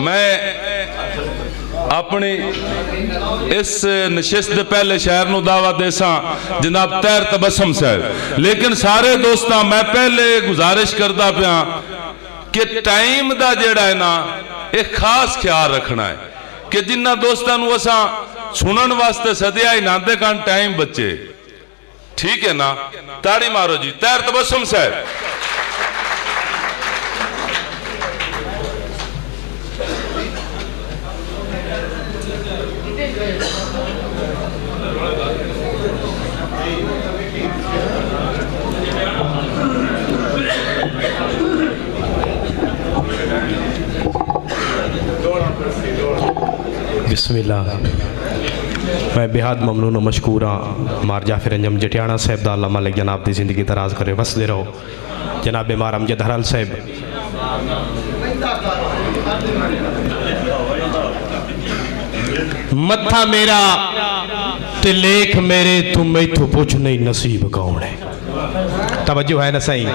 मैं अपनी इस नशिस्त दे पहले शहर नूं दावत देसा जनाब तैर तबस्सुम साहब। लेकिन सारे दोस्तां मैं पहले गुजारिश करदा पिया कि टाइम दा जेड़ा है ना एक खास ख्याल रखना है कि जिन्हां दोस्तां नूं असां सुनन वास्ते सदिया ही नांदे कान टाइम बच्चे, ठीक है ना? ताड़ी मारो जी तैर तबस्सुम साहब। बिस्मिल्लाह। मैं बेहद ममनून और मशकूर हाँ मार जाफिर अंजम जटियाना साहब दा अल्लाह मालिक जनाब की जिंदगी दराज करे, वसदे रहो। जनाब मार अमजद हरल साहब। मत्था मेरा ते लेख मेरे तुम मैथों पुछ नहीं नसीब कौन है। तवज्जो है ना सही?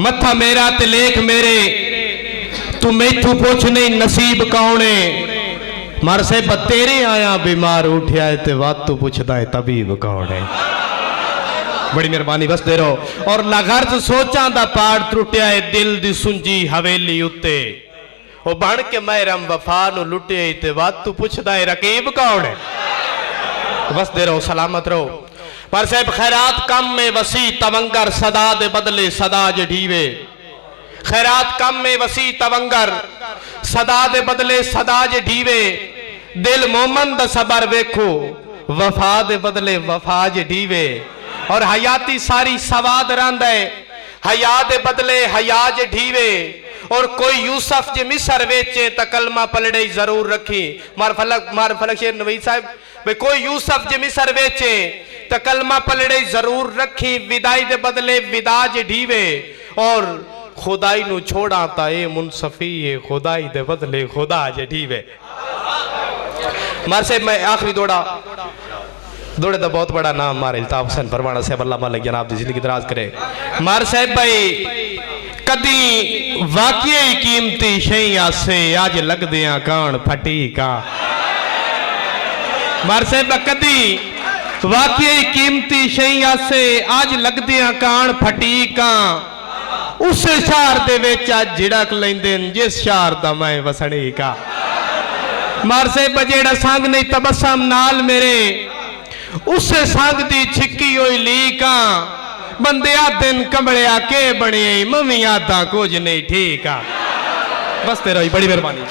मत्था मेरा ते लेख मेरे तुम मैथों पुछ नहीं नसीब कौन है। मार से तेरे आया बीमार उठिया है ते बात तू पूछता है तबीब कौन है। बड़ी मेहरबानी बस दे रहो। और लगर्ज सोचा दा पाड़ त्रुटिया है दिल दी सुंजी हवेली उत्ते ओ बन के महरम वफा नु लुटे ते बात तू पूछता है रकीब कौन है। बस दे रहो सलामत रहो। पर साहब खैरात कम में वसी तवंगर सदा दे बदले सदा जढ़ीवे। खैरात कम में वसी तवंगर सदा दे बदले सदा जढ़ीवे। दिल मोमन दा सबर वेखो वफा दे बदले वफा जढ़ीवे। और हयाती सारी सवाद रंद है हया दे बदले हया जढ़ीवे। और कोई यूसुफ जे मिसर वेचे त कलमा पलड़े जरूर रखी। मार फलक शेर नवीद साहब भाई कोई यूसुफ जे मिसर वेचे त कलमा पलड़े जरूर रखी। विदाई दे बदले विदा जढ़ीवे। और खुदाई नु छोड़ा ता ए मुनसफी है खुदाई दे बदले खुदा जढ़ीवे। मार से मैं आखिरी दौड़े तो बहुत बड़ा नाम मारे इल्ताफ हुसैन परवाना साहब अल्लाह मालिक जनाब की जिंदगी दराज करे। मार साहब भाई कदी वाकई कीमती शई आसे आज लग दिया कान फटी का। मार साहब कदी वाकई कीमती शई आसे आज लग दिया कान फटी का। उस शहर दे विच झिड़क लेंदे जिस शहर दा मैं वसणी का। मार से बजेड़ा संग नहीं तबस्सम नाल मेरे उस संग दी छिक्की होई लीका। बंदिया दिन कमड़िया के बने मम्मी आदा कुछ नहीं ठीक आ। बस तेरा ही बड़ी मेहरबानी।